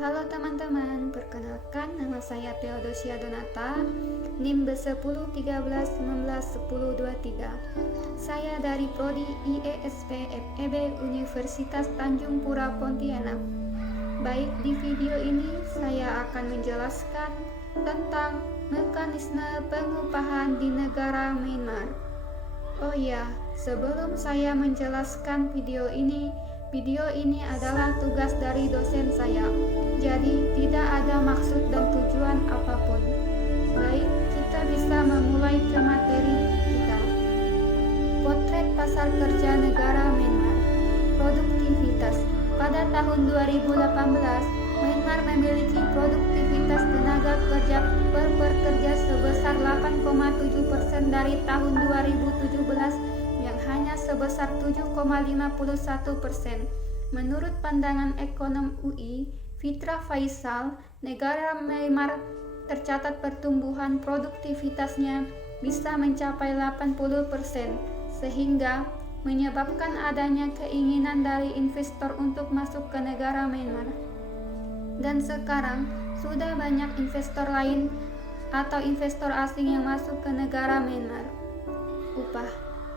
Halo teman-teman, perkenalkan nama saya Theodosia Donata, NIM B1013191023. Saya dari Prodi IESP FEB Universitas Tanjung Pura Pontianak. Baik, di video ini saya akan menjelaskan tentang mekanisme pengupahan di negara Myanmar. Oh ya, sebelum saya menjelaskan video ini adalah tugas dari dosen saya, jadi tidak ada maksud dan tujuan apapun. Baik, kita bisa memulai ke materi kita. Potret pasar kerja negara Myanmar. Produktivitas. Pada tahun 2018, Myanmar memiliki produktivitas tenaga kerja per pekerja sebesar 8,7% dari tahun 2017 yang hanya sebesar 7,51%. Menurut pandangan ekonom UI, Fitra Faisal, negara Myanmar tercatat pertumbuhan produktivitasnya bisa mencapai 80%, sehingga menyebabkan adanya keinginan dari investor untuk masuk ke negara Myanmar. Dan sekarang sudah banyak investor lain atau investor asing yang masuk ke negara Myanmar. Upah.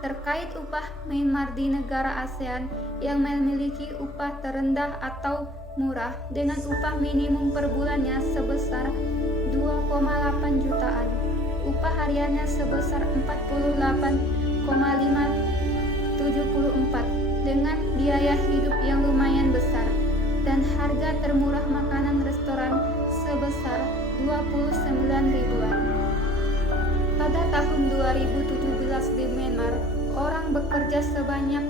Terkait upah Myanmar di negara ASEAN yang memiliki upah terendah atau murah dengan upah minimum per bulannya sebesar 2,8 jutaan, upah hariannya sebesar 48,574 dengan biaya hidup yang lumayan besar, dan harga termurah makanan restoran sebesar 29 ribuan. Pada tahun 2017 di Myanmar, orang bekerja sebanyak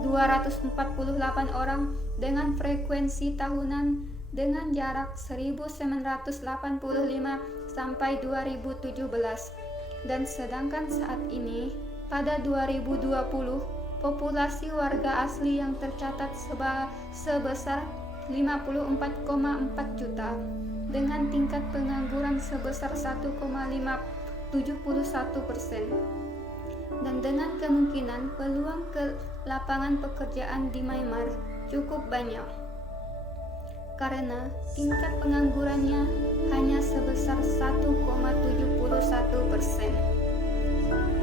2.248 orang dengan frekuensi tahunan dengan jarak 1985 sampai 2017. Dan sedangkan saat ini, pada 2020, populasi warga asli yang tercatat sebesar 54,4 juta dengan tingkat pengangguran sebesar 1,71%, dan dengan kemungkinan peluang ke lapangan pekerjaan di Myanmar cukup banyak karena tingkat penganggurannya hanya sebesar 1,71%.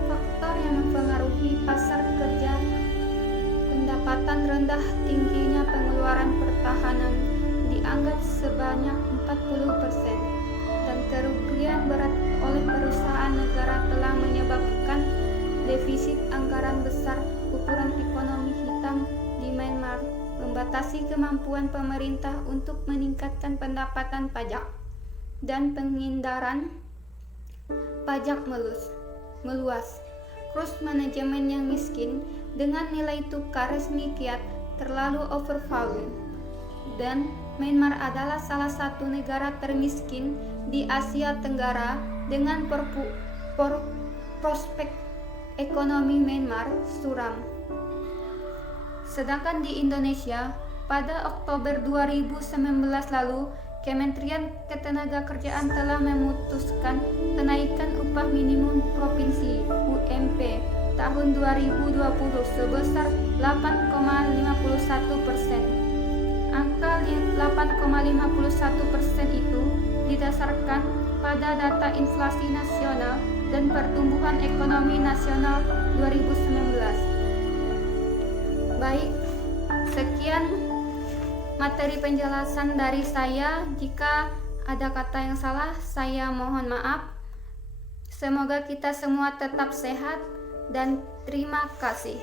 Faktor yang mempengaruhi pasar kerja: pendapatan rendah, tingginya pengeluaran pertahanan dianggap sebanyak 40%, dan kerugian berat oleh perusahaan negara telah menyebabkan defisit anggaran besar. Ukuran ekonomi hitam di Myanmar membatasi kemampuan pemerintah untuk meningkatkan pendapatan pajak, dan penghindaran pajak meluas. Kurs manajemen yang miskin dengan nilai tukar resmi kiat terlalu overvalued, dan Myanmar adalah salah satu negara termiskin di Asia Tenggara dengan prospek ekonomi Myanmar suram. Sedangkan di Indonesia, pada Oktober 2019 lalu, Kementerian Ketenagakerjaan telah memutuskan kenaikan upah minimum provinsi UMP tahun 2020 sebesar 8,51%. Angka 8,51% itu didasarkan pada data inflasi nasional dan pertumbuhan ekonomi nasional 2019. Baik, sekian materi penjelasan dari saya. Jika ada kata yang salah, saya mohon maaf. Semoga kita semua tetap sehat dan terima kasih.